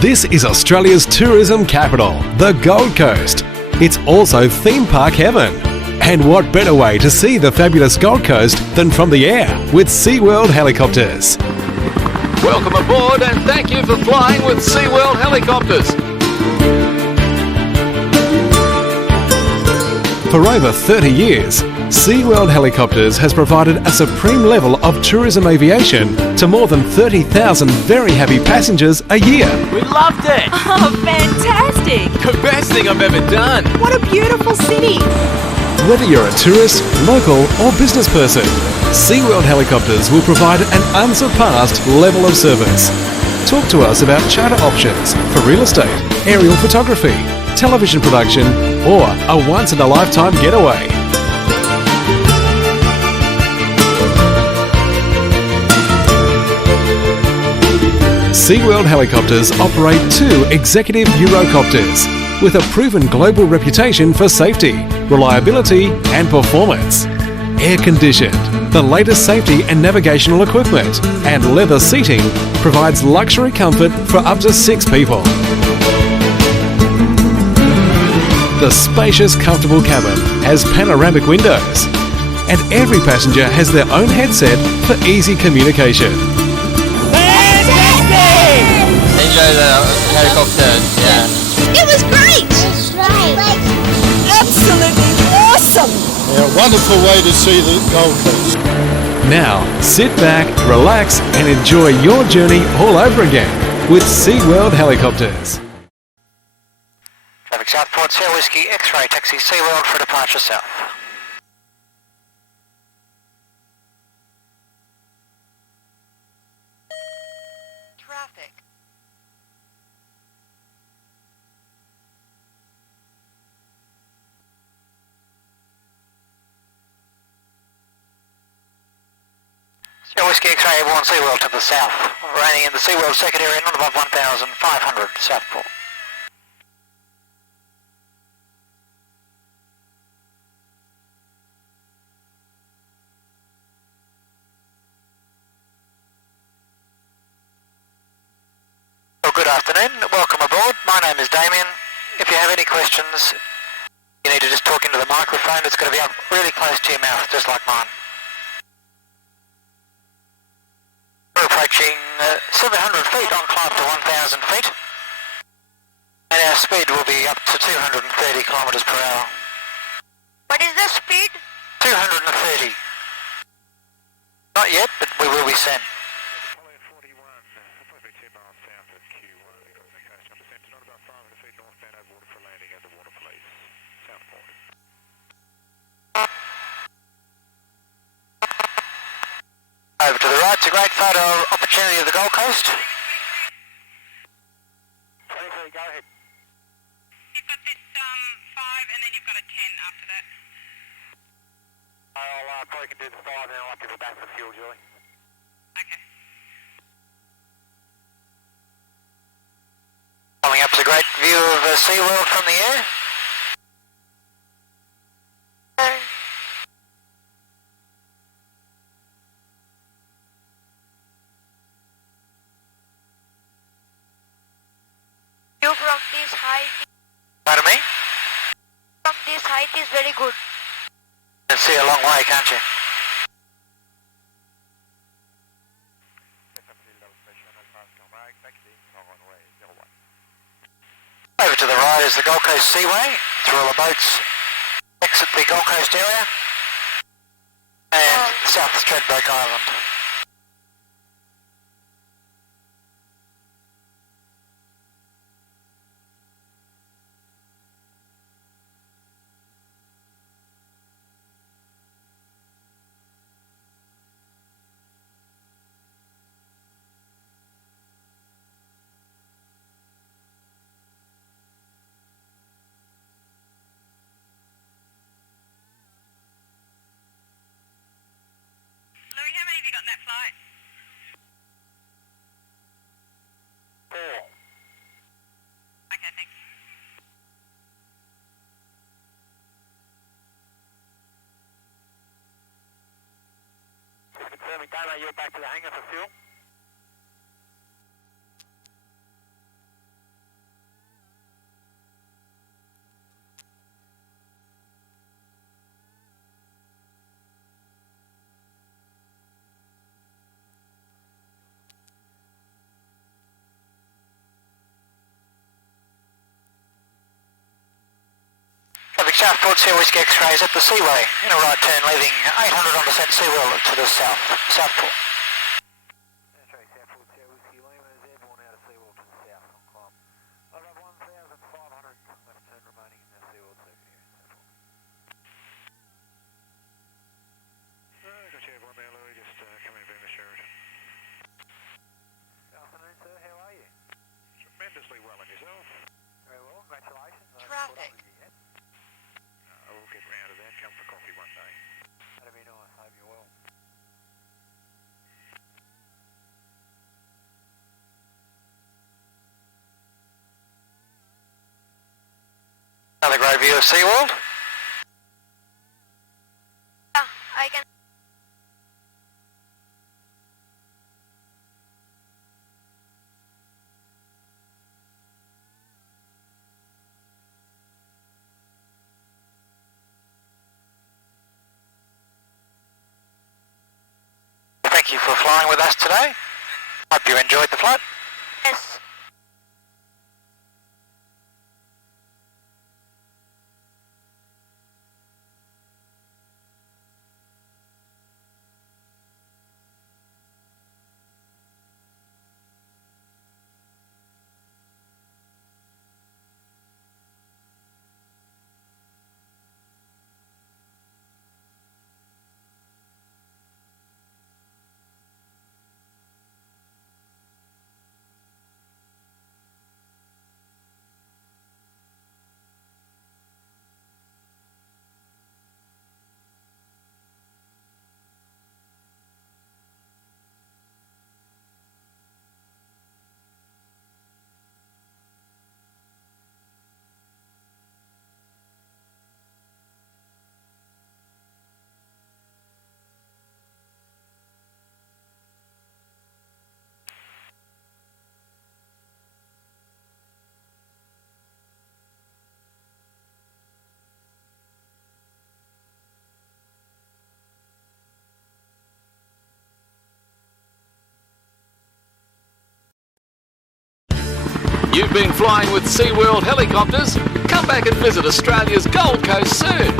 This is Australia's tourism capital, the Gold Coast. It's also theme park heaven. And what better way to see the fabulous Gold Coast than from the air with Seaworld helicopters. Welcome aboard and thank you for flying with Seaworld helicopters. For over 30 years, Seaworld Helicopters has provided a supreme level of tourism aviation to more than 30,000 very happy passengers a year. We loved it! Oh, fantastic! The best thing I've ever done! What a beautiful city! Whether you're a tourist, local or business person, Seaworld Helicopters will provide an unsurpassed level of service. Talk to us about charter options for real estate, aerial photography, television production or a once-in-a-lifetime getaway. Seaworld Helicopters operate 2 executive Eurocopters with a proven global reputation for safety, reliability and performance. Air-conditioned, the latest safety and navigational equipment and leather seating provides luxury comfort for up to 6 people. The spacious, comfortable cabin has panoramic windows and every passenger has their own headset for easy communication. Enjoy the helicopter, yeah. It was great! That's right. Absolutely awesome! Yeah, wonderful way to see the Gold Coast. Now, sit back, relax and enjoy your journey all over again with Seaworld Helicopters. Traffic Southport, Sierra Whiskey, X-Ray, taxi Seaworld for departure south. Traffic. Sierra Whiskey, X-Ray, Airborne, Seaworld to the south. Remaining in the Seaworld second area, not above 1,500 Southport. Good afternoon, welcome aboard. My name is Damien. If you have any questions, you need to just talk into the microphone. It's going to be up really close to your mouth, just like mine. We're approaching 700 feet on climb to 1,000 feet. And our speed will be up to 230 kilometres per hour. What is the speed? 230. Not yet, but we will be soon. Over to the right, it's a great photo opportunity of the Gold Coast. 23, go ahead. You've got this 5 and then you've got a 10 after that. I'll probably can do the 5 and then I'll have to go back for fuel, Julie. Okay. Coming up is a great view of Seaworld from the air. View from this height. Pardon me? From this height is very good. You can see a long way, can't you? Over to the right is the Gold Coast Seaway. Through all the boats exit the Gold Coast area. And south is Throwback Island. Louis, how many have you got in that flight? 4. Okay, thanks. Confirming Dana, you're back to the hangar for fuel. Southport Sea Whiskey X-rays at the Seaway. In a right turn, leaving 800 on descent Seaworld to the south. Southport. Southport Sea Whiskey Lima is airborne out of Seaworld to the south on climb. I've got 1,500 left turn remaining in the Seaworld circuit here in Southport. Got you airborne there, Louis. Just coming in beam Sheridan. Good afternoon, sir. How are you? Tremendously well, and yourself? Very well. Congratulations. Traffic. We'll get round to that. Come for coffee one day. That'd be nice. Hope you're well. Another great view of Seaworld. Yeah, I can. Thank you for flying with us today. Hope you enjoyed the flight. Yes. You've been flying with Seaworld helicopters? Come back and visit Australia's Gold Coast soon.